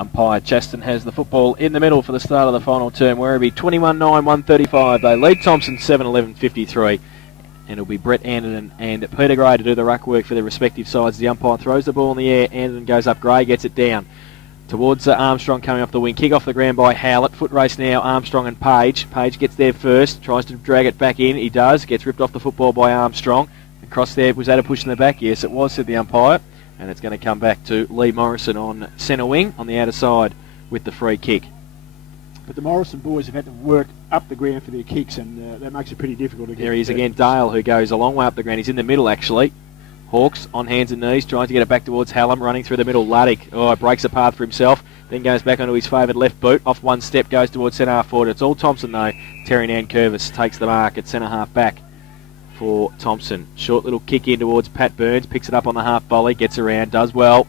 Umpire Chaston has the football in the middle for the start of the final term. Werribee 21-9, 135. They lead Thomson 7-11-53. And it'll be Brett Anderton and Peter Gray to do the ruck work for their respective sides. The umpire throws the ball in the air. Anderton goes up. Gray gets it down towards Armstrong coming off the wing. Kick off the ground by Howlett. Foot race now, Armstrong and Page. Page gets there first. Tries to drag it back in. He does. Gets ripped off the football by Armstrong. Across there, was that a push in the back? Yes, it was, said the umpire. And it's going to come back to Lee Morrison on centre wing on the outer side with the free kick. But the Morrison boys have had to work up the ground for their kicks, and that makes it pretty difficult to get. There he is again, Dale, who goes a long way up the ground. He's in the middle, actually. Hawks on hands and knees, trying to get it back towards Hallam, running through the middle. Luddick, breaks a path for himself, then goes back onto his favoured left boot. Off one step, goes towards centre half forward. It's all Thomson, though. Terry Nankervis takes the mark at centre half back for Thomson. Short little kick in towards Pat Burns, picks it up on the half volley, gets around, does well.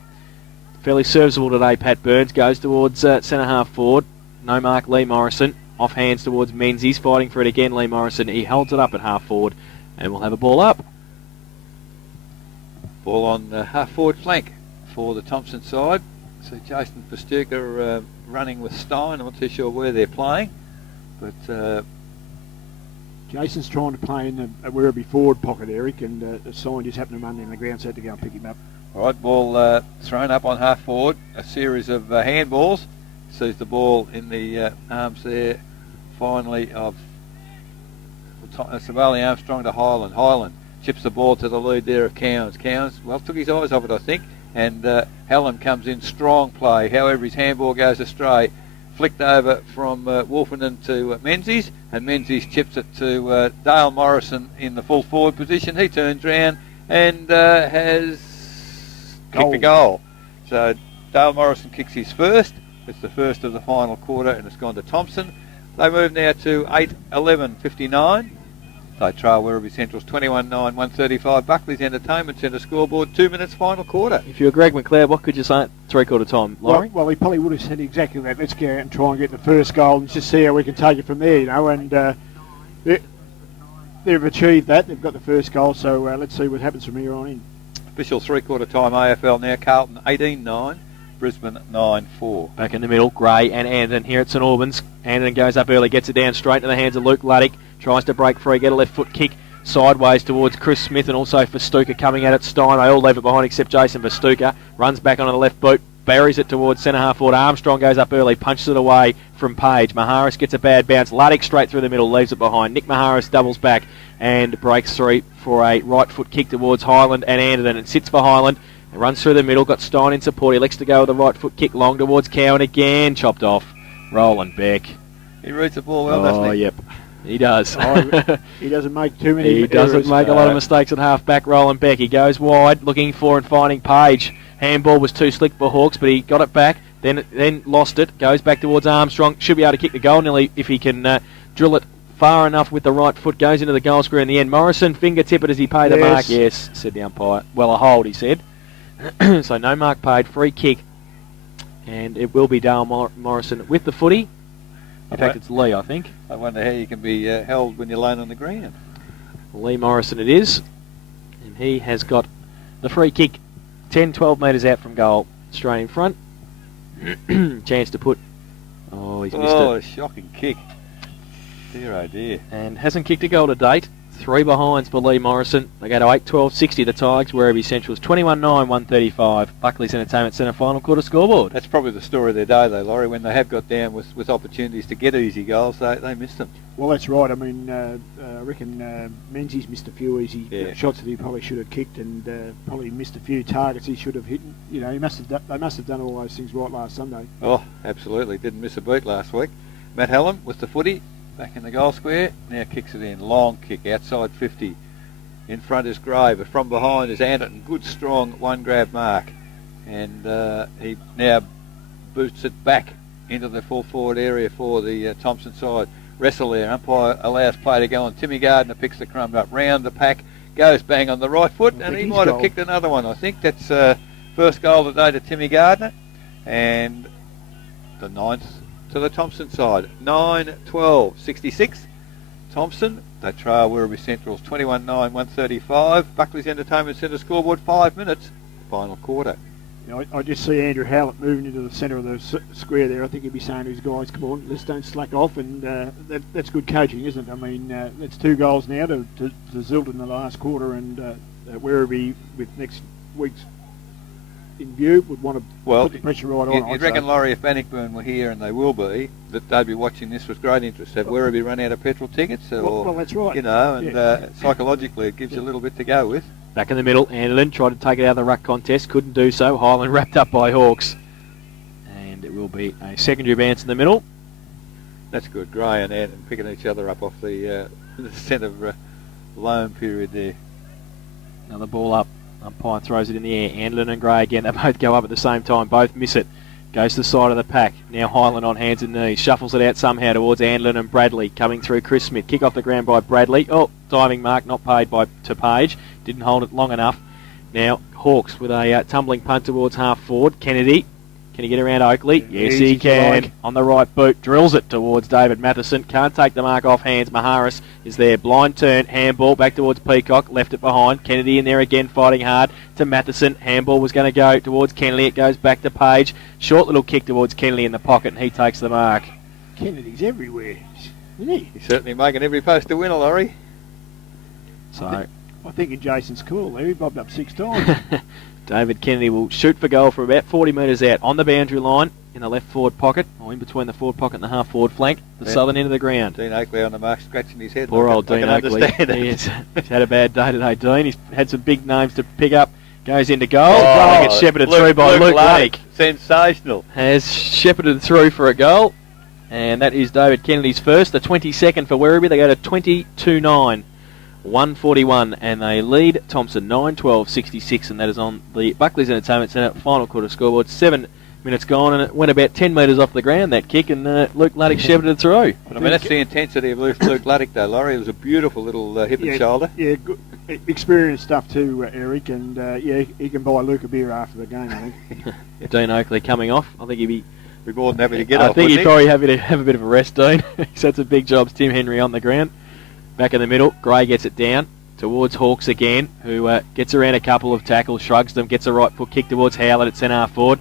Fairly serviceable today, Pat Burns, goes towards centre half forward. No mark, Lee Morrison. Off hands towards Menzies, fighting for it again, Lee Morrison. He holds it up at half forward, and we'll have a ball up. Ball on the half forward flank for the Thomson side. So Jason Pastuka running with Stein. I'm not too sure where they're playing, but Jason's trying to play in a Werribee forward pocket, Eric, and Stein just happened to run in the ground, so had to go and pick him up. All right, ball thrown up on half forward. A series of handballs. Sees the ball in the arms there, finally, of Savali Armstrong to Highland. Highland chips the ball to the lead there of Cowans. Cowans, took his eyes off it, I think, and Hallam comes in, strong play. However, his handball goes astray. Flicked over from Wolfenden to Menzies, and Menzies chips it to Dale Morrison in the full forward position. He turns round and has kicked a goal. So Dale Morrison kicks his first. It's the first of the final quarter, and it's gone to Thomson. They move now to 8-11-59. They trail Werribee Central's 21-9, 135. Buckley's Entertainment Centre scoreboard, 2 minutes final quarter. If you were Greg McLeod, what could you say at three-quarter time, Laurie? Well, he probably would have said exactly that. Let's go out and try and get the first goal and just see how we can take it from there, and they've achieved that. They've got the first goal, so let's see what happens from here on in. Official three-quarter time AFL now. Carlton 18-9. Brisbane 9-4. Back in the middle, Gray and Anderton here at St Albans. Anderton goes up early, gets it down straight into the hands of Luke Luddick. Tries to break free, get a left foot kick sideways towards Chris Smith, and also Verstuka coming at it. Stein, they all leave it behind except Jason Verstuka. Runs back onto the left boot, buries it towards centre half forward. Armstrong goes up early, punches it away from Page. Maharis gets a bad bounce. Luddick straight through the middle, leaves it behind. Nick Maharis doubles back and breaks through for a right foot kick towards Highland and Anderton, and sits for Highland. It runs through the middle, got Stein in support. He elects to go with a right foot kick long towards Cowan again. Chopped off. Roland Beck. He reads the ball well, doesn't he? Oh, yep. He does. He doesn't make too many He doesn't make a lot of mistakes at half-back, Roland Beck. He goes wide, looking for and finding Page. Handball was too slick for Hawks, but he got it back, then lost it. Goes back towards Armstrong. Should be able to kick the goal nearly if he can drill it far enough with the right foot. Goes into the goal square in the end. Morrison fingertip it as he paid the mark. Yes, said the umpire. Well, a hold, he said. So no mark paid, free kick, and it will be Dale Morrison with the footy. In fact, it's Lee, I think. I wonder how you can be held when you're laying on the ground. Lee Morrison it is, and he has got the free kick 10-12 metres out from goal, straight in front. Chance to put... Oh, he's missed it. Oh, a shocking kick. Dear, oh dear. And hasn't kicked a goal to date. 3 behinds for Lee Morrison. They go to 8-12-60, the Tigers. Werribee Central's 21-9, 135. Buckley's Entertainment Centre final quarter scoreboard. That's probably the story of their day, though, Laurie. When they have got down with opportunities to get easy goals, they missed them. Well, that's right. I mean, I reckon Menzies missed a few easy shots that he probably should have kicked, and probably missed a few targets he should have hit. You know, they must have done all those things right last Sunday. Oh, absolutely. Didn't miss a beat last week. Matt Hallam with the footy. Back in the goal square, now kicks it in, long kick, outside 50. In front is Gray, but from behind is Anderton. Good, strong one grab mark. And he now boots it back into the full forward area for the Thomson side. Wrestle there, umpire allows play to go on. Timmy Gardner picks the crumb up, round the pack, goes bang on the right foot, and he might have kicked another one. I think that's first goal of the day to Timmy Gardner. And the ninth to the Thomson side. 9-12-66. Thomson, they trail Werribee Central's 21-9, 135. Buckley's Entertainment Centre scoreboard, 5 minutes. Final quarter. You know, I just see Andrew Howlett moving into the centre of the square there. I think he'd be saying to his guys, come on, let's don't slack off, and that's good coaching, isn't it? I mean, that's 2 goals now to Zilt in the last quarter, and Werribee with next week's in view would want to put the pressure right on. You'd reckon, Laurie, if Bannockburn were here, and they will be, that they'd be watching this with great interest. Have Werribee run out of petrol tickets? Or, well, that's right. You know, and psychologically it gives you a little bit to go with. Back in the middle, Anderlin tried to take it out of the ruck contest, couldn't do so. Highland wrapped up by Hawks. And it will be a secondary bounce in the middle. That's good. Gray and Anderlin picking each other up off the centre loan period there. Another ball up. Umpire throws it in the air. Anderlin and Gray again. They both go up at the same time. Both miss it. Goes to the side of the pack. Now Highland on hands and knees. Shuffles it out somehow towards Anderlin and Bradley. Coming through Chris Smith. Kick off the ground by Bradley. Oh, diving mark not paid to Page. Didn't hold it long enough. Now Hawks with a tumbling punt towards half forward. Kennedy. Can he get around Oakley? Yes, he can. Like. On the right boot. Drills it towards David Matheson. Can't take the mark off hands. Maharis is there. Blind turn. Handball back towards Peacock. Left it behind. Kennedy in there again fighting hard to Matheson. Handball was going to go towards Kennedy. It goes back to Page. Short little kick towards Kennedy in the pocket, and he takes the mark. Kennedy's everywhere, isn't he? He's certainly making every post a winner, Laurie. So I think Jason's cool there. He bobbed up 6 times. David Kennedy will shoot for goal from about 40 metres out on the boundary line in the left forward pocket, or in between the forward pocket and the half forward flank, the southern end of the ground. Dean Oakley on the mark, scratching his head. Poor old Dean Oakley. He's had a bad day today, Dean. He's had some big names to pick up. Goes into goal. Gets shepherded through by Luke Lake. Sensational. Has shepherded through for a goal. And that is David Kennedy's first, the 22nd for Werribee. They go to 22-9. 141, and they lead Thomson 9-12-66, and that is on the Buckley's Entertainment Centre final quarter scoreboard. 7 minutes gone, and it went about 10 metres off the ground, that kick, and Luke Luddick shepherded it through. But I mean, that's the intensity of Luke Luddick, though, Laurie. It was a beautiful little hip and shoulder. Yeah, good experienced stuff too, Eric, and he can buy Luke a beer after the game, I think. Dean Oakley coming off. I think he'd be more than happy to get off. I think he'd probably happy to have a bit of a rest, Dean. He's had some big jobs. Tim Henry on the ground. Back in the middle, Gray gets it down towards Hawks again, who gets around a couple of tackles, shrugs them, gets a right foot kick towards Howlett at centre half forward.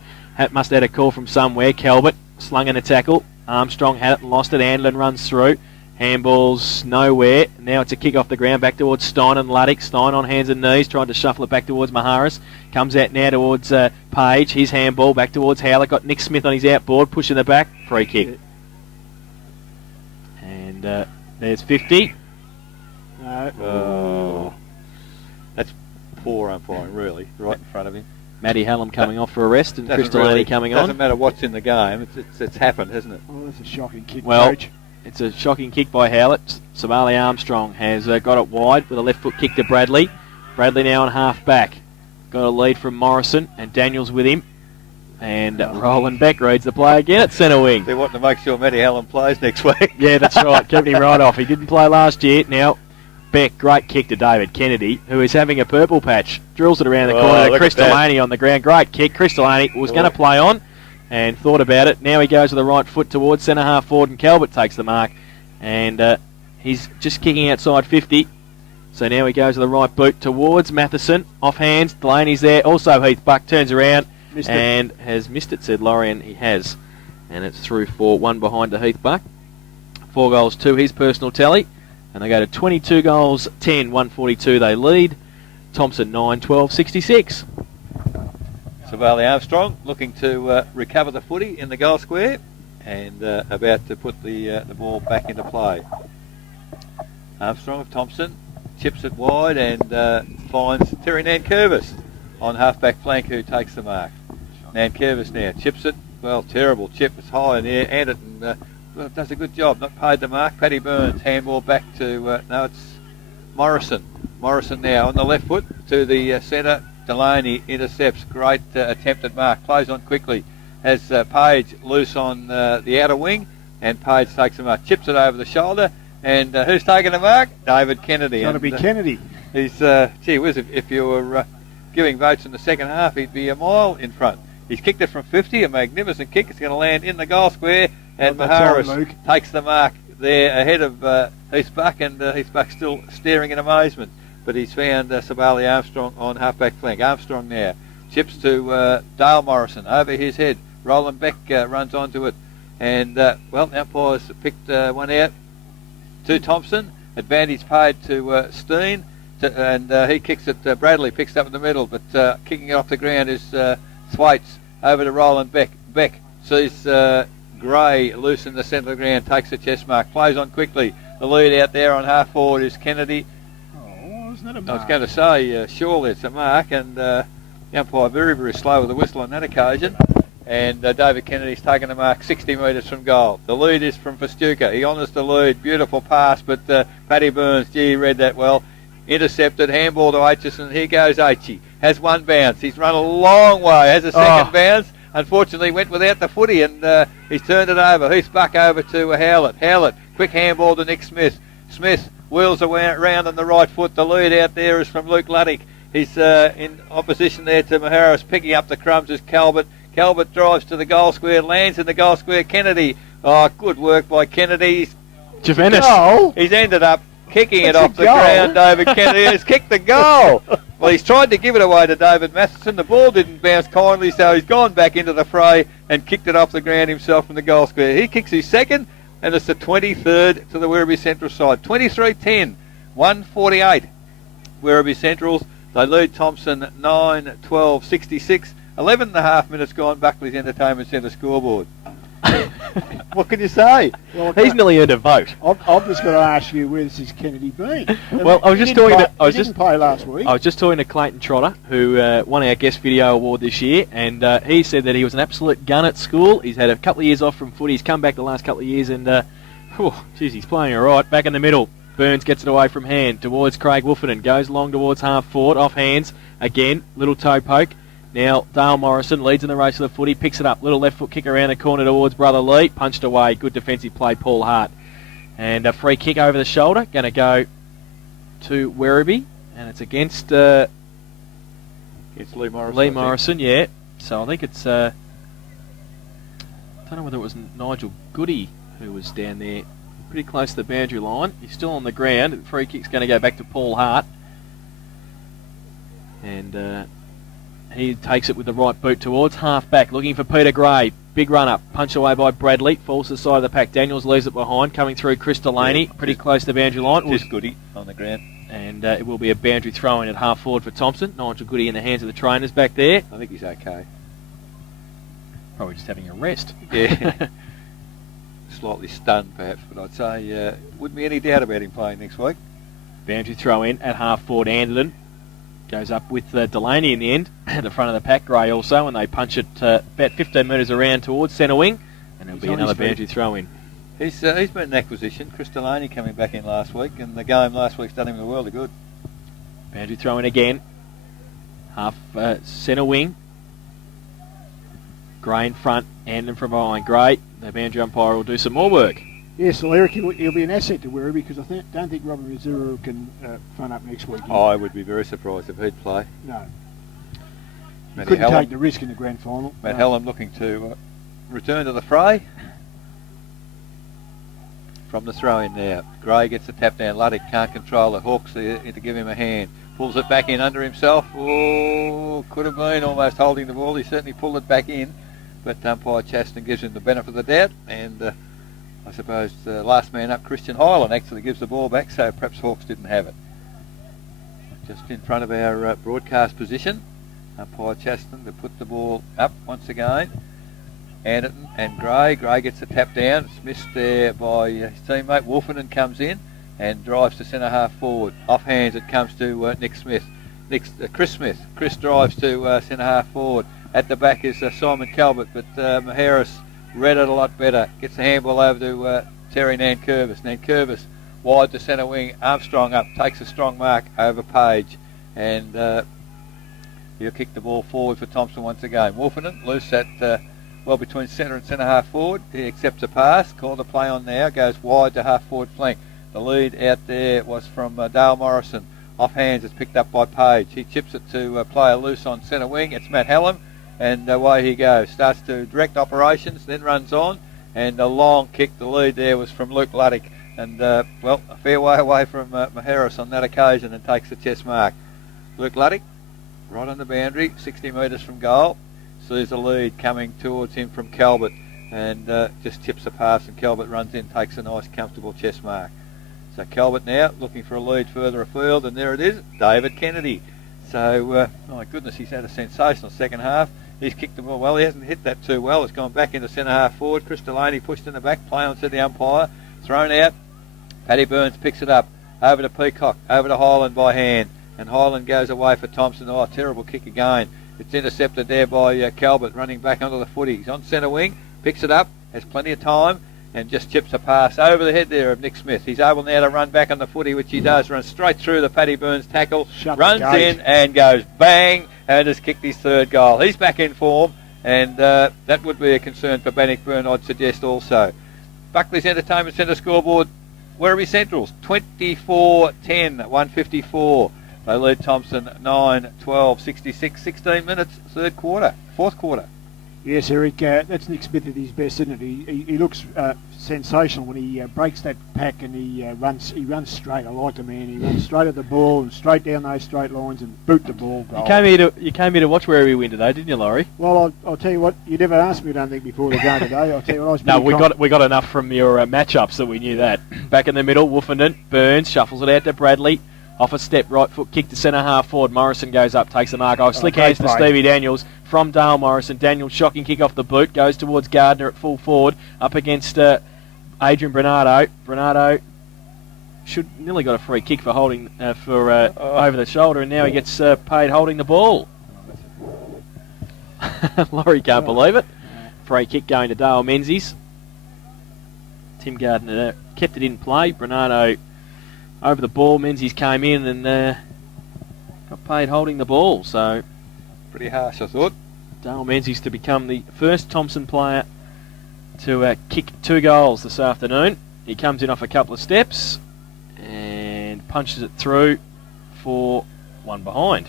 Must have had a call from somewhere. Calvert slung in a tackle. Armstrong had it and lost it. Anderlin runs through. Handball's nowhere. Now it's a kick off the ground back towards Stein and Luddick. Stein on hands and knees, trying to shuffle it back towards Maharis. Comes out now towards Page. His handball back towards Howlett. Got Nick Smith on his outboard, pushing the back. Free kick. And there's 50. Oh, that's poor umpiring, really, right in front of him. Matty Hallam coming off for a rest, and Crystalani coming on. Doesn't matter what's in the game, it's happened, hasn't it? Oh, that's a shocking kick, Coach. It's a shocking kick by Howlett. Somali Armstrong has got it wide with a left foot kick to Bradley. Bradley now on half back. Got a lead from Morrison, and Daniels with him. And Roland Beck reads the play again at centre wing. They want to make sure Matty Hallam plays next week. Yeah, that's right. Keeping him right off. He didn't play last year. Now, Beck, great kick to David Kennedy, who is having a purple patch. Drills it around the corner to Crystalani on the ground. Great kick. Crystalani was going to play on and thought about it. Now he goes with the right foot towards centre half forward, and Calvert takes the mark. And he's just kicking outside 50. So now he goes with the right boot towards Matheson. Off hands. Delaney's there. Also Heath Buck turns around and has missed it, said Laurie, and he has. And it's through for one behind to Heath Buck. 4 goals to his personal tally. And they go to 22 goals, 10, 142 they lead. Thomson 9-12-66. Savali Armstrong looking to recover the footy in the goal square and about to put the ball back into play. Armstrong of Thomson chips it wide and finds Terry Nankervis on half-back flank, who takes the mark. Nankervis now chips it. Well, terrible chip. It's high in the air. Anderton does a good job. Not paid the mark. Paddy Burns, handball back to, no, it's Morrison. Morrison now on the left foot to the centre. Delaney intercepts. Great attempted mark. Plays on quickly. Has Page loose on the outer wing, and Page takes the mark. Chips it over the shoulder. And who's taking the mark? David Kennedy. It's got to be Kennedy. He's, gee whiz, if you were giving votes in the second half, he'd be a mile in front. He's kicked it from 50, a magnificent kick. It's going to land in the goal square, and Maharis takes the mark there ahead of Heath Buck, and Heath Buck still staring in amazement. But he's found Sabali Armstrong on half-back flank. Armstrong now chips to Dale Morrison over his head. Roland Beck runs onto it, and well, the umpires picked one out to Thomson. Advantage paid to Steen, and he kicks it. Bradley picks it up in the middle, but kicking it off the ground is Thwaites over to Roland Beck. Beck sees Gray loose in the centre of the ground, takes the chest mark, plays on quickly. The lead out there on half forward is Kennedy. Oh, isn't that a mark? I was going to say, surely it's a mark, and the umpire very, very slow with the whistle on that occasion. And David Kennedy's taken the mark 60 metres from goal. The lead is from Festuca. He honours the lead. Beautiful pass, but Paddy Burns, gee, he read that well. Intercepted, handball to Aitchison. Here goes Aitchi. Has one bounce. He's run a long way. Has a second bounce. Unfortunately, went without the footy, and he's turned it over. He's back over to Howlett. Howlett, quick handball to Nick Smith. Smith wheels around on the right foot. The lead out there is from Luke Luddick. He's in opposition there to Maharis. Picking up the crumbs is Calvert. Calvert drives to the goal square, lands in the goal square. Kennedy. Oh, good work by Kennedy. He's ended up kicking it off the ground. David Kennedy has kicked the goal. Well, he's tried to give it away to David Matheson. The ball didn't bounce kindly, so he's gone back into the fray and kicked it off the ground himself from the goal square. He kicks his second, and it's the 23rd to the Werribee Central side. 23-10, 148. Werribee Centrals. They lead Thomson 9-12-66. 11 and a half minutes gone. Buckley's Entertainment Centre scoreboard. What can you say? Well, He's nearly earned a vote. I've just got to ask you, where's this Kennedy been? Well, I was just talking to... He didn't play last week. I was just talking to Clayton Trotter, who won our Guest Video Award this year, and he said that he was an absolute gun at school. He's had a couple of years off from footy. He's come back the last couple of years, and geez, he's playing all right. Back in the middle. Burns gets it away from hand towards Craig Wolferton. Goes long towards half forward. Off hands. Again, little toe poke. Now, Dale Morrison leads in the race to the footy, picks it up. Little left foot kick around the corner towards Brother Lee. Punched away. Good defensive play, Paul Hart. And a free kick over the shoulder. Going to go to Werribee. And it's against Lee Morrison. Lee Morrison, yeah. So I think it's... I don't know whether it was Nigel Goody who was down there pretty close to the boundary line. He's still on the ground. The free kick's going to go back to Paul Hart. And... he takes it with the right boot towards half-back, looking for Peter Gray. Big run-up, punched away by Bradley. Falls to the side of the pack. Daniels leaves it behind, coming through Chris Delaney, pretty close to the boundary line. Just Goody on the ground. And it will be a boundary throw-in at half-forward for Thomson. Nigel Goody in the hands of the trainers back there. I think he's okay. Probably just having a rest. Yeah. Slightly stunned, perhaps, but I'd say wouldn't be any doubt about him playing next week. Boundary throw-in at half-forward. Anderton goes up with Delaney in the end, at the front of the pack. Gray also, and they punch it about 15 metres around towards centre wing, and there'll be another boundary throw-in. He's been an acquisition. Chris Delaney coming back in last week, and the game last week's done him the world of good. Boundary throw-in again. Half centre wing. Gray in front, Anderton from behind. Gray, the boundary umpire will do some more work. Yes, well, Eric, he'll be an asset to Werribee because I don't think Robert Missouri can front up next week. I would be very surprised if he'd play. No. He couldn't take the risk in the grand final. Matt Hallam looking to return to the fray. From the throw-in now. Gray gets the tap down. Luddick can't control it. Hawks there to give him a hand. Pulls it back in under himself. Oh, could have been almost holding the ball. He certainly pulled it back in. But umpire Chaston gives him the benefit of the doubt. And... I suppose the last man up, Christian Hyland, actually gives the ball back, so perhaps Hawks didn't have it. Just in front of our broadcast position, umpire Chaston to put the ball up once again. Anderton and Gray. Gray gets the tap down. It's missed there by his teammate. Wolferton comes in and drives to centre half forward. Off hands it comes to Nick Smith. Chris Smith. Chris drives to centre half forward. At the back is Simon Calvert, but Maharis read it a lot better. Gets the handball over to Terry Nankervis. Nankervis wide to centre wing. Armstrong up. Takes a strong mark over Page. And he'll kick the ball forward for Thomson once again. Wolferton loose at between centre and centre half forward. He accepts a pass. Call the play on now. Goes wide to half forward flank. The lead out there was from Dale Morrison. Off hands. It's picked up by Page. He chips it to player loose on centre wing. It's Matt Hallam. And away he goes. Starts to direct operations, then runs on. And a long kick. The lead there was from Luke Luddick. And, a fair way away from Maharis on that occasion and takes the chest mark. Luke Luddick right on the boundary, 60 metres from goal. Sees a lead coming towards him from Calvert, and just tips the pass, and Calvert runs in, takes a nice comfortable chest mark. So Calvert now looking for a lead further afield, and there it is, David Kennedy. So, my goodness, he's had a sensational second half. He's kicked the ball well. He hasn't hit that too well. It's gone back into centre half forward. Chris Delaney pushed in the back, play on to the umpire. Thrown out. Paddy Burns picks it up. Over to Peacock. Over to Highland by hand. And Highland goes away for Thomson. Oh, terrible kick again. It's intercepted there by Calvert, running back onto the footy. He's on centre wing. Picks it up. Has plenty of time. And just chips a pass over the head there of Nick Smith. He's able now to run back on the footy, which he does. Runs straight through the Paddy Burns tackle. Runs in and goes bang, and has kicked his third goal. He's back in form, and that would be a concern for Bannockburn, I'd suggest also. Buckley's Entertainment Centre scoreboard, Werribee Centrals, 24-10, 154. They lead Thomson 9-12, 66, 16 minutes, fourth quarter. Yes, Eric, that's Nick Smith at his best, isn't it? He looks sensational when he breaks that pack, and he runs straight. I like the man. He runs straight at the ball and straight down those straight lines and boot the ball. Goal. You came here to watch Werribee win today, didn't you, Laurie? Well, I'll tell you what. You never asked me, I don't think, before the game today. I'll tell you what. We got enough from your matchups that we knew that. Back in the middle, Woofenden, Burns shuffles it out to Bradley. Off a step, right foot kick to centre half forward. Morrison goes up, takes the mark. Slick hands to Stevie Daniels from Dale Morrison. Daniels shocking kick off the boot, goes towards Gardner at full forward, up against Adrian Bernardo. Bernardo should nearly got a free kick for holding over the shoulder, and now he gets paid holding the ball. Laurie can't believe it. Free kick going to Dale Menzies. Tim Gardner kept it in play. Bernardo over the ball. Menzies came in and got paid holding the ball. So pretty harsh, I thought. Dale Menzies to become the first Thomson player to kick 2 goals this afternoon. He comes in off a couple of steps and punches it through for 1 behind.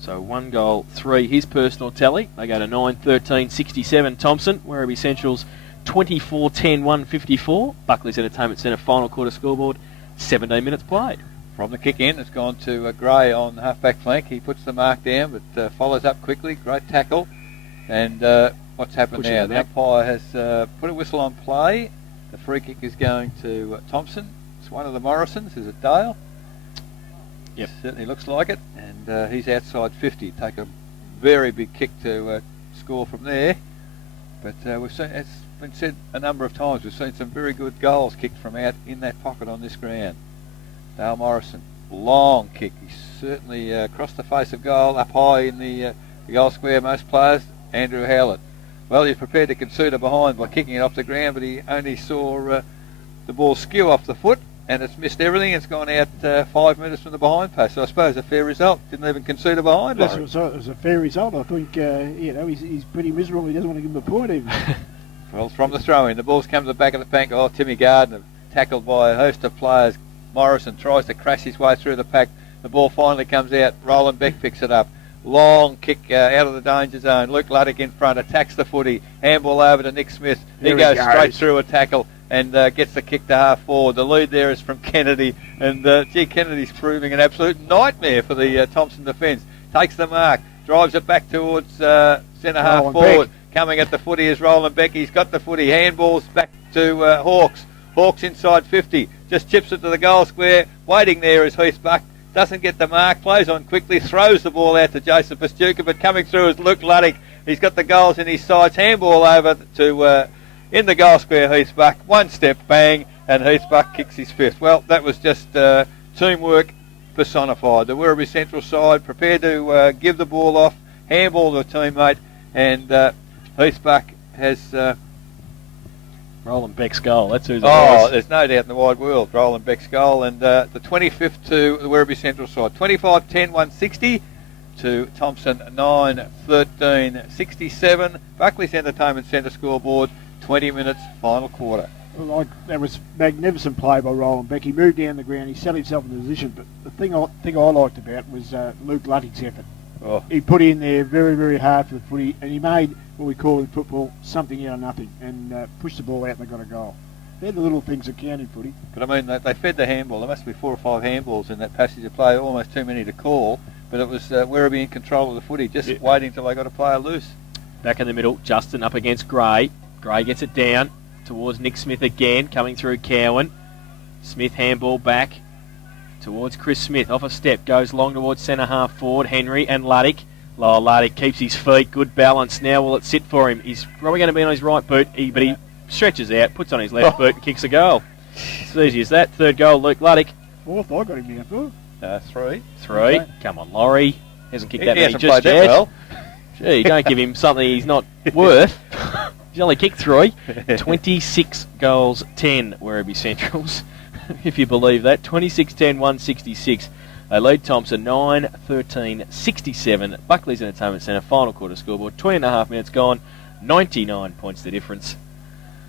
So 1 goal, 3 his personal tally. They go to 9-13-67 Thomson. Werribee Central's 24-10, 154. Buckley's Entertainment Centre final quarter scoreboard. 17 minutes played. From the kick in, it's gone to Gray on the half-back flank. He puts the mark down, but follows up quickly. Great tackle. And what's happened now? The umpire has put a whistle on play. The free kick is going to Thomson. It's one of the Morrisons. Is it Dale? Yep. Certainly looks like it. And he's outside 50. Take a very big kick to score from there. But we've seen, it's been said a number of times, we've seen some very good goals kicked from out in that pocket on this ground. Dale Morrison, long kick. He's certainly crossed the face of goal, up high in the goal square, most players. Andrew Howlett. Well, he's prepared to concede a behind by kicking it off the ground, but he only saw the ball skew off the foot, and it's missed everything. It's gone out 5 metres from the behind post. So I suppose a fair result. Didn't even concede a behind. Yes, it was a fair result. I think he's pretty miserable. He doesn't want to give him a point even. Well, from the throw-in, the ball's come to the back of the bank. Oh, Timmy Gardner, tackled by a host of players. Morrison tries to crash his way through the pack. The ball finally comes out. Roland Beck picks it up. Long kick out of the danger zone. Luke Luddick in front, attacks the footy. Handball over to Nick Smith. He goes straight through a tackle and gets the kick to half forward. The lead there is from Kennedy. And, Kennedy's proving an absolute nightmare for the Thomson defence. Takes the mark. Drives it back towards centre half forward. Coming at the footy is Roland Beck. He's got the footy. Handballs back to Hawks. Hawks inside 50. Just chips it to the goal square. Waiting there is Heath Buck. Doesn't get the mark. Plays on quickly. Throws the ball out to Joseph Pastuka. But coming through is Luke Luddick. He's got the goals in his sights. Handball over to in the goal square, Heath Buck. 1 step, bang, and Heath Buck kicks his 5th. Well, that was just teamwork personified. The Werribee Central side prepared to give the ball off. Handball to a teammate. And Heath Buck has... Roland Beck's goal, that's who's there's no doubt in the wide world, Roland Beck's goal. And the 25th to the Werribee Central side. 25-10, 160 to Thomson 9-13, 67. Buckley's Entertainment Centre scoreboard, 20 minutes, final quarter. Well, that was magnificent play by Roland Beck. He moved down the ground, he set himself in position, but the thing I liked about was Luke Luddick's effort. Oh. He put in there very, very hard for the footy, and he made what we call in football something out of nothing, and pushed the ball out and they got a goal. They're the little things that count in footy. But I mean, they fed the handball. There must be 4 or 5 handballs in that passage of play, almost too many to call. but it was Werribee in control of the footy, just waiting till they got a player loose. Back in the middle, Justin up against Gray. Gray gets it down towards Nick Smith again, coming through Cowan. Smith handball back towards Chris Smith. Off a step, goes long towards centre half forward. Henry and Luddick. Luddick keeps his feet, good balance. Now will it sit for him? He's probably going to be on his right boot, but he stretches out, puts on his left boot and kicks a goal. It's easy as that. Third goal, Luke Luddick. Fourth, I got him down for. Three. Okay. Come on, Laurie. Hasn't kicked that many hasn't just played yet. that well. Gee, don't give him something he's not worth. He's only kicked 3. 26 goals, 10 Werribee Centrals, if you believe that. 26-10, 166. They lead Thomson 9-13-67. Buckley's Entertainment Centre, final quarter scoreboard. 20.5 minutes gone, 99 points the difference.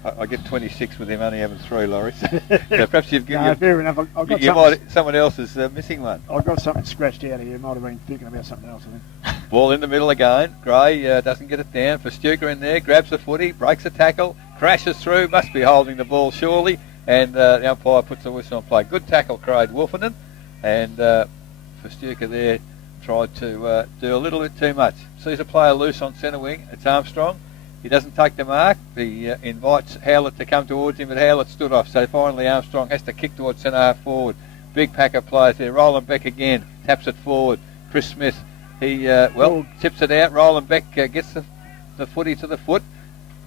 I get 26 with him only having 3, Laurie. So perhaps you've given... No, fair enough. I've got someone else is missing one. I've got something scratched out of here. Might have been thinking about something else, I think. Ball in the middle again. Gray doesn't get it down. For Stuker in there, grabs the footy, breaks a tackle, crashes through, must be holding the ball surely, and the umpire puts the whistle on play. Good tackle, Craig Wolfenden, and for Stuker there, tried to do a little bit too much. Sees a player loose on centre wing. It's Armstrong. He doesn't take the mark. He invites Howlett to come towards him, but Howlett stood off. So finally Armstrong has to kick towards centre half forward. Big pack of players there. Roland Beck again. Taps it forward. Chris Smith. He, tips it out. Roland Beck gets the footy to the foot.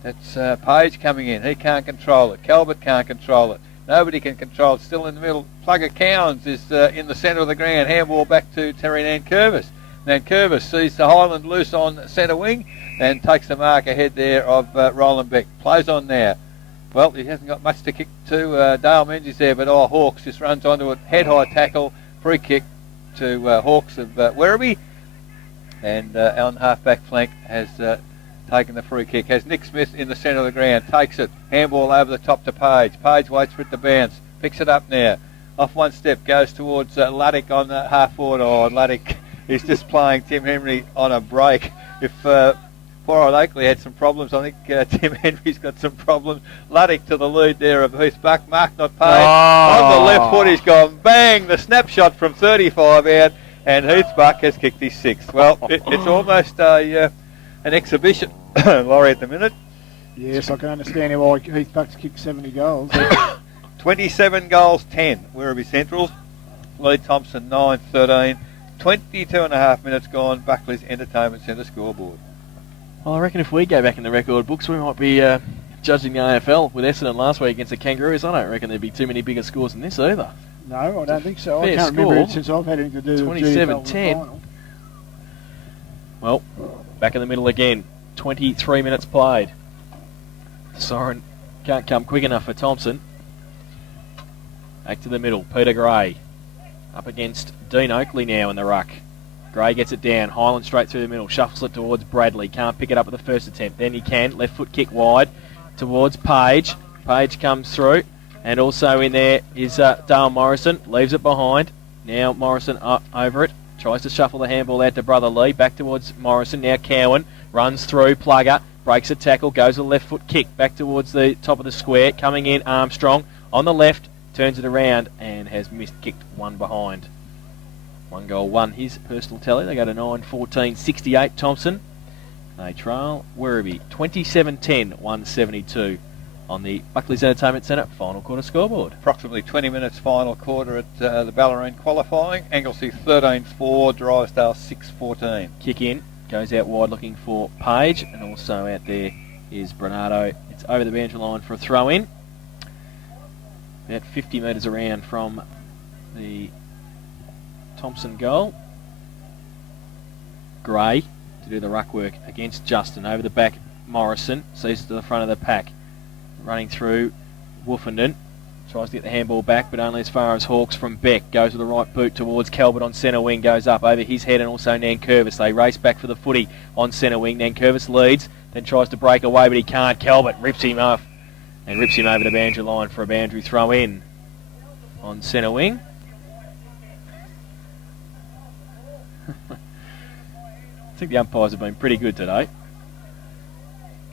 That's Page coming in. He can't control it. Calvert can't control it. Nobody can control it. Still in the middle. Plugger Cowans is in the centre of the ground. Handball back to Terry Nankervis. Nankervis sees the Highland loose on centre wing and takes the mark ahead there of Roland Beck. Plays on now. Well, he hasn't got much to kick to. Dale Menzies there, but Hawks just runs onto it. Head-high tackle, free kick to Hawks of Werribee. And on half-back flank has taken the free kick. Has Nick Smith in the centre of the ground. Takes it. Handball over the top to Page. Page waits for it to bounce. Picks it up now. Off one step, goes towards Luddick on the half-forward. Oh, Luddick is just playing Tim Henry on a break. If poor old Oakley had some problems, I think Tim Henry's got some problems. Luddick to the lead there of Heath Buck. Mark not paid. On the left foot he's gone bang. The snapshot from 35 out, and Heath Buck has kicked his 6th. Well, it's almost an exhibition, Laurie, at the minute. Yes, I can understand why Heath Buck's kicked 70 goals. 27 goals, 10 Werribee Centrals. Lead Thomson 9-13. 22.5 minutes gone. Buckley's Entertainment Centre scoreboard. Well, I reckon if we go back in the record books, we might be judging the AFL with Essendon last week against the Kangaroos. I don't reckon there'd be too many bigger scores than this either. No, I don't think so. Fair I can't remember it since I've had anything to do with 27-10. Well, back in the middle again. 23 minutes played. Siren can't come quick enough for Thomson. Back to the middle. Peter Gray up against Dean Oakley now in the ruck. Gray gets it down. Highland straight through the middle. Shuffles it towards Bradley. Can't pick it up at the first attempt. Then he can. Left foot kick wide towards Page. Page comes through. And also in there is Dale Morrison. Leaves it behind. Now Morrison up over it. Tries to shuffle the handball out to Brother Lee. Back towards Morrison. Now Cowan. Runs through. Plugger. Breaks a tackle. Goes a left foot kick. Back towards the top of the square. Coming in Armstrong. On the left. Turns it around and has missed. Kicked one behind. 1 goal, 1 his personal tally. They go to 9-14-68 Thomson. They trail Werribee 27-10, 172 on the Buckley's Entertainment Centre final quarter scoreboard. Approximately 20 minutes final quarter at the Ballerine qualifying. Anglesey 13-4, Drysdale 6-14. Kick in, goes out wide looking for Page, and also out there is Bernardo. It's over the boundary line for a throw in. About 50 metres around from the Thomson goal. Gray to do the ruck work against Justin. Over the back, Morrison sees it to the front of the pack. Running through Wolfenden. Tries to get the handball back, but only as far as Hawks from Beck. Goes with the right boot towards Calvert on centre wing. Goes up over his head and also Nankervis. They race back for the footy on centre wing. Nankervis leads, then tries to break away, but he can't. Calvert rips him off and rips him over the boundary line for a boundary throw in on centre wing. I think the umpires have been pretty good today.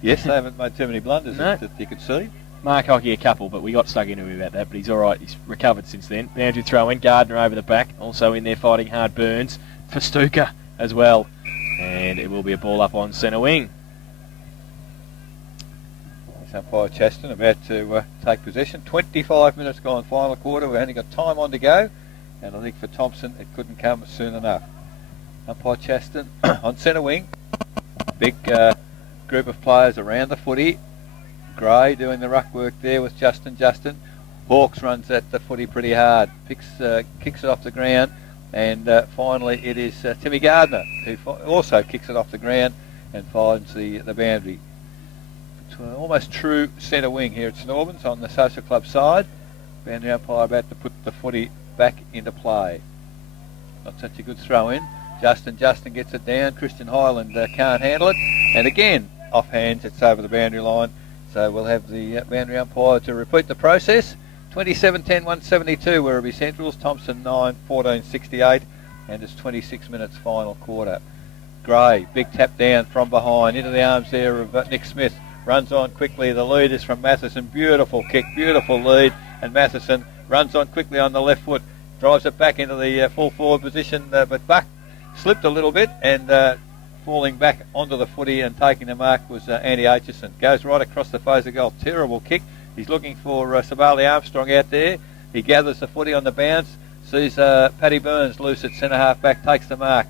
Yes, they haven't made too many blunders that you could see. Mark Hockey a couple, but we got stuck into him about that, but he's alright. He's recovered since then. Boundary throw in, Gardner over the back. Also in there fighting hard Burns. for Stuka as well. And it will be a ball up on centre wing. Umpire Chaston about to take possession. 25 minutes gone, final quarter. We've only got time on to go, and I think for Thomson it couldn't come soon enough. Umpire Chaston on centre wing. Big group of players around the footy. Gray doing the ruck work there with Justin. Hawkes runs at the footy pretty hard, kicks it off the ground, and finally it is Timmy Gardner who also kicks it off the ground and finds the boundary. Almost true centre wing here at St Albans on the Social Club side. Boundary umpire about to put the footy back into play. Not such a good throw in. Justin gets it down. Christian Highland can't handle it, and again off hands, it's over the boundary line. So we'll have the boundary umpire to repeat the process. 27-10, 172 Werribee Centrals. Thomson 9, 14-68, and it's 26 minutes final quarter. Gray, big tap down from behind into the arms there of Nick Smith. Runs on quickly. The lead is from Matheson. Beautiful kick, beautiful lead. And Matheson runs on quickly on the left foot. Drives it back into the full forward position. But Buck slipped a little bit and falling back onto the footy and taking the mark was Andy Aitchison. Goes right across the face of goal. Terrible kick. He's looking for Sabali Armstrong out there. He gathers the footy on the bounce. Sees Paddy Burns loose at centre half back. Takes the mark.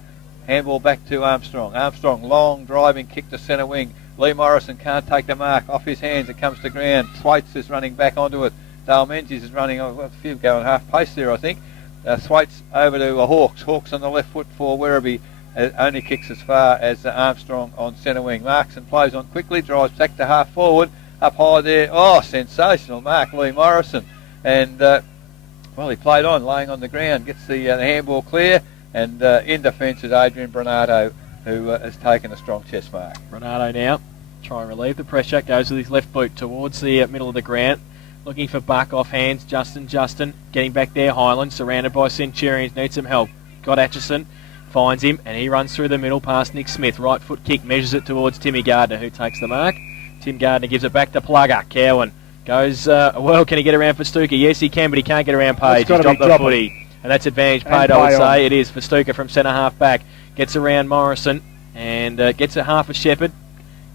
Handball back to Armstrong. Armstrong, long driving kick to centre wing. Lee Morrison can't take the mark off his hands. It comes to ground. Thwaites is running back onto it. Dale Menzies is running, a few going half pace there, I think. Thwaites over to Hawkes. Hawkes on the left foot for Werribee. Only kicks as far as Armstrong on centre wing. Marks and plays on quickly. Drives back to half forward. Up high there. Oh, sensational mark, Lee Morrison. And, well, he played on, laying on the ground. Gets the handball clear. And in defence is Adrian Bernardo, who has taken a strong chest mark. Bernardo now try and relieve the pressure. Goes with his left boot towards the middle of the ground. Looking for Buck off hands. Justin getting back there. Highland surrounded by Centurions. Needs some help. Got Atchison. Finds him and he runs through the middle past Nick Smith. Right foot kick. Measures it towards Timmy Gardner, who takes the mark. Tim Gardner gives it back to Plugger. Cowan goes, well, can he get around for Stuka? Yes, he can, but he can't get around Page. He's dropped the footy. And that's advantage paid, I would say. It is for Stuka from centre half back. Gets around Morrison and gets a half a Shepherd.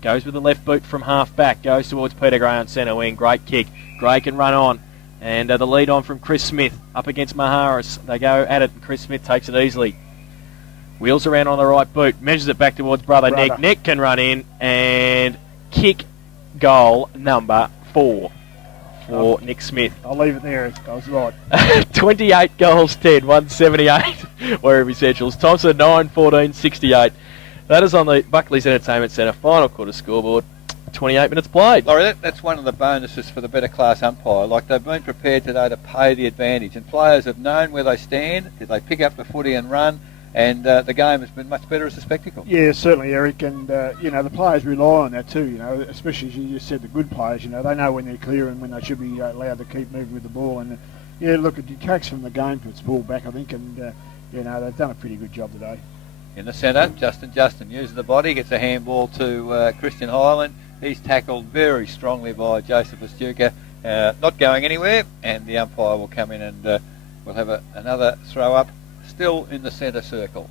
Goes with the left boot from half back. Goes towards Peter Gray on centre wing. Great kick. Gray can run on. And the lead on from Chris Smith up against Maharis. They go at it and Chris Smith takes it easily. Wheels around on the right boot. Measures it back towards brother Nick. Nick can run in and kick goal number 4. For Nick Smith. I'll leave it there. I was right. 28 goals, 10, 178. Werribee Centrals. Thomson 9, 14, 68. That is on the Buckley's Entertainment Centre final quarter scoreboard. 28 minutes played. Laurie, that's one of the bonuses for the better class umpire. Like, they've been prepared today to pay the advantage, and players have known where they stand. Did they pick up the footy and run? And the game has been much better as a spectacle. Yeah, certainly, Eric. And, the players rely on that too, especially as you just said, the good players, they know when they're clear and when they should be allowed to keep moving with the ball. And, look, it detracts from the game to its pulled back, I think. And, they've done a pretty good job today. In the centre, Justin uses the body, gets a handball to Christian Highland. He's tackled very strongly by Joseph Astuka, not going anywhere. And the umpire will come in and we'll have another throw up. Still in the centre circle.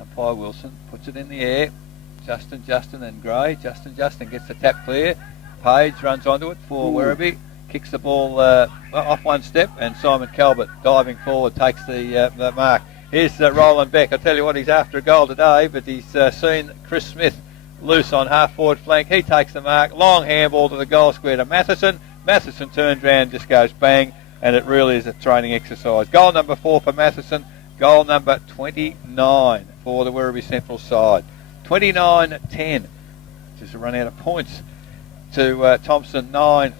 Umpire Wilson puts it in the air. Justin and Gray. Justin gets the tap clear. Page runs onto it for Werribee. Kicks the ball off one step, and Simon Calvert diving forward takes the mark. Here's Roland Beck. I tell you what, he's after a goal today, but he's seen Chris Smith loose on half forward flank. He takes the mark. Long handball to the goal square to Matheson. Matheson turns round, just goes bang. And it really is a training exercise. Goal number 4 for Matheson. Goal number 29 for the Werribee Central side. 29-10. Just a run out of points to Thomson. 9-14.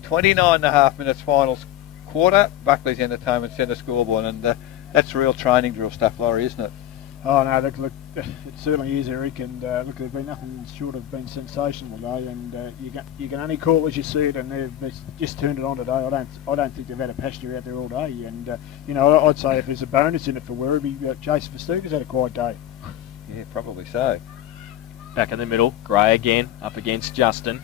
29.5 minutes final quarter. Buckley's Entertainment Centre scoreboard. And that's real training drill stuff, Laurie, isn't it? Oh, no, look, it certainly is, Eric, and look, there's been nothing short of being sensational today, and you can only call as you see it, and they've just turned it on today. I don't think they've had a pasture out there all day, and I'd say if there's a bonus in it for Werribee, Jason Verstuker's had a quiet day. Yeah, probably so. Back in the middle, Gray again up against Justin.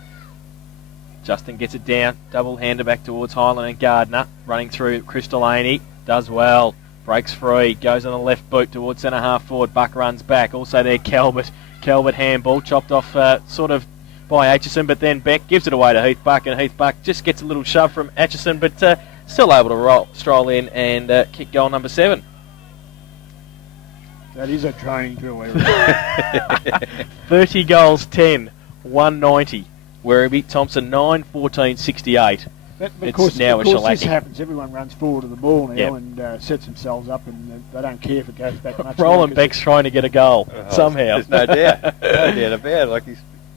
Justin gets it down, double-hander back towards Highland and Gardner, running through Chris Delaney, does well. Breaks free, goes on the left boot towards centre half forward. Buck runs back. Also there, Calvert handball, chopped off sort of by Aitchison, but then Beck gives it away to Heath Buck, and Heath Buck just gets a little shove from Aitchison, but still able to stroll in and kick goal number 7. That is a training drill, Eric. 30 goals, 10, 190. Werribee, Thomson 9, 14, 68. But It's of course, now a this shellacking. happens. Everyone runs forward to the ball now Yep. and sets themselves up, and they don't care if it goes back much. Roland now, 'cause Beck's trying to get a goal somehow. There's no doubt. No doubt about it. Like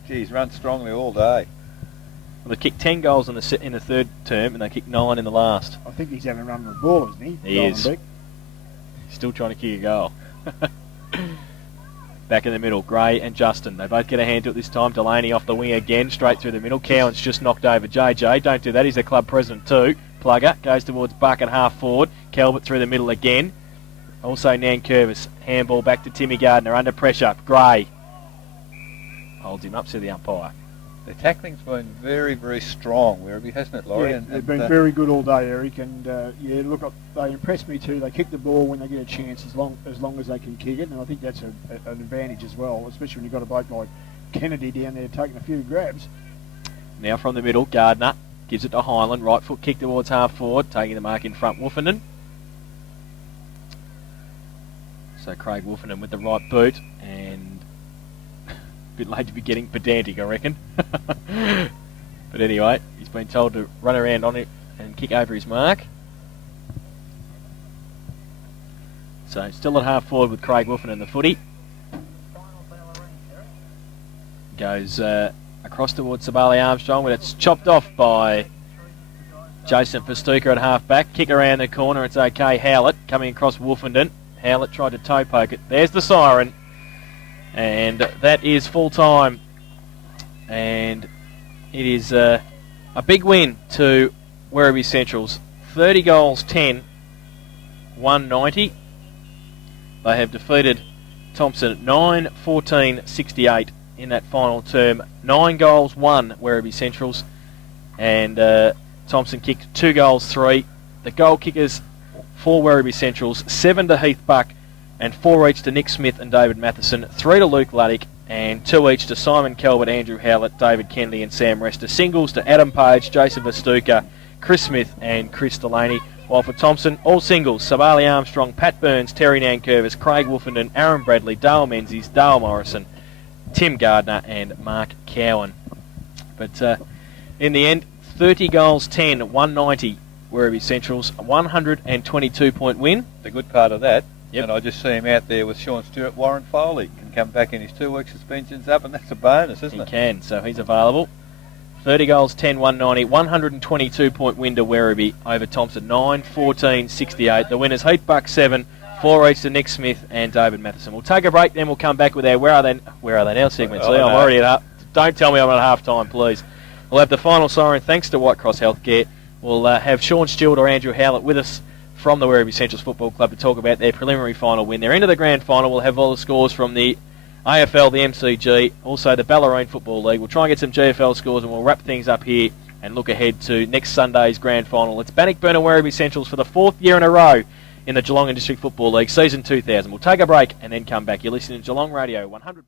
he's run strongly all day. Well, they kicked 10 goals in the third term, and they kicked 9 in the last. I think he's having a run with the ball, isn't he? He Roland is. Beck? Still trying to kick a goal. Back in the middle, Gray and Justin. They both get a hand to it this time. Delaney off the wing again, straight through the middle. Cowan's just knocked over JJ. Don't do that. He's the club president too. Plugger goes towards Buck and half forward. Calvert through the middle again. Also Nankervis. Handball back to Timmy Gardner. Under pressure. Gray holds him up to the umpire. The tackling's been very, very strong, Werribee, hasn't it, Laurie? Yeah, they've been very good all day, Eric, and look, they impress me too. They kick the ball when they get a chance, as long as they can kick it, and I think that's an advantage as well, especially when you've got a bloke like Kennedy down there taking a few grabs. Now from the middle, Gardner gives it to Highland. Right foot kick towards half forward, taking the mark in front, Woofenden. So Craig Woofenden with the right boot, and a bit late to be getting pedantic, I reckon. But anyway, he's been told to run around on it and kick over his mark. So still at half forward with Craig Woofenden the footy. Goes across towards Sabali Armstrong, but it's chopped off by Jason Festuca at half back. Kick around the corner, it's okay. Howlett coming across Woofenden. Howlett tried to toe poke it. There's the siren. And that is full time. And it is a big win to Werribee Central's. 30 goals, 10, 190. They have defeated Thomson at 9, 14, 68 in that final term. 9 goals, 1 Werribee Central's. And Thomson kicked 2 goals, 3. The goal kickers for Werribee Central's, 7 to Heath Buck, and 4 each to Nick Smith and David Matheson, 3 to Luke Luddick, and 2 each to Simon Calvert, Andrew Howlett, David Kennedy and Sam Rester. Singles to Adam Page, Jason Festuca, Chris Smith and Chris Delaney. While for Thomson, all singles, Sabali Armstrong, Pat Burns, Terry Nankervis, Craig Woofenden, Aaron Bradley, Dale Menzies, Dale Morrison, Tim Gardner and Mark Cowan. But in the end, 30 goals, 10, 190, Werribee Central's 122-point win. The good part of that, Yep. and I just see him out there with Sean Stewart. Warren Foley can come back in his 2-week suspension's up, and that's a bonus, isn't He it? can, so he's available. 30 goals, 10, 190, 122-point win to Werribee over Thomson, 9, 14, 68. The winners, Heath Buck 7, 4 each to Nick Smith and David Matheson. We'll take a break, then we'll come back with our Where Are They Now segment. Oh, See, I'm no. already at half. Don't tell me I'm at half time, please. We'll have the final siren thanks to White Cross Healthcare. We'll have Sean Stewart or Andrew Howlett with us from the Werribee Central's Football Club to talk about their preliminary final win. They're into the grand final. We'll have all the scores from the AFL, the MCG, also the Ballerine Football League. We'll try and get some GFL scores, and we'll wrap things up here and look ahead to next Sunday's grand final. It's Bannockburn and Werribee Centrals for the 4th year in a row in the Geelong District Football League, Season 2000. We'll take a break and then come back. You're listening to Geelong Radio 100.